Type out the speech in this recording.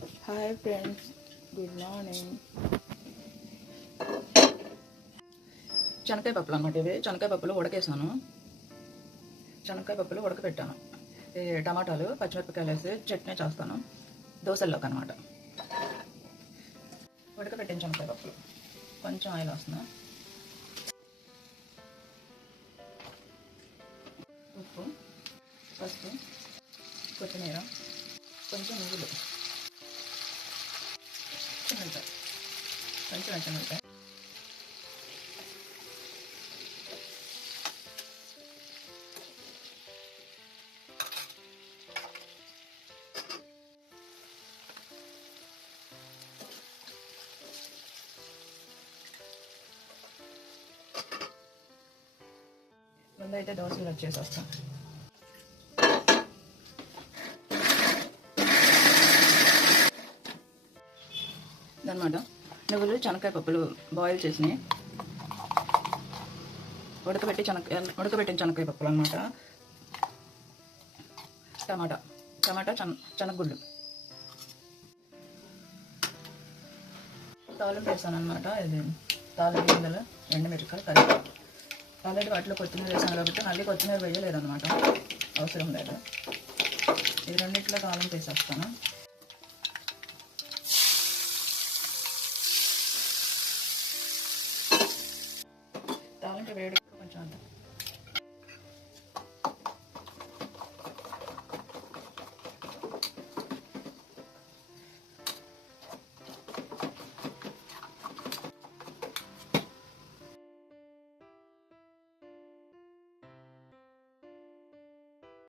Hi friends, good morning. శనక్కాయ పప్పులు అన్నమాట ఇవి. శనక్కాయ పప్పులు ఉడకేసాను. శనక్కాయ పప్పులు ఉడకపెట్టాను. టమాటాలు పచ్చిమిరపకాయలు వేసి చట్నీ చేస్తాను దోశల్లోకి అనమాట. ఉడకపెట్టిన శనక్కాయ పప్పులు కొంచెం ఆయిల్ వస్తున్నా, ఉప్పు, పసుపు, కొత్తిమీర, కొంచెం నువ్వులు, చిన్నకాయ, కొంచెం చిన్నకాయ, ముందైతే దోశలు వచ్చేసి వస్తాం. అన్నమాట నువ్వులు శనక్కాయ పప్పులు బాయిల్ చేసినాయి, ఉడకబెట్టిన శనక్కాయ పప్పులు అనమాట. టమాటా శనగగుళ్ళు తాలింపు వేసాను అనమాట. ఇది తాలింపు గింజలు, ఎండుమిరపకాయలు, కరివేపాకు. ఆల్రెడీ వాటిలో కొత్తిమీర వేసాను కాబట్టి మళ్ళీ కొత్తిమీర వేయలేదన్నమాట, అవసరం లేదు. ఇది రెండిట్లో తాలింపు వేసేస్తాను. తాలింపు వేడి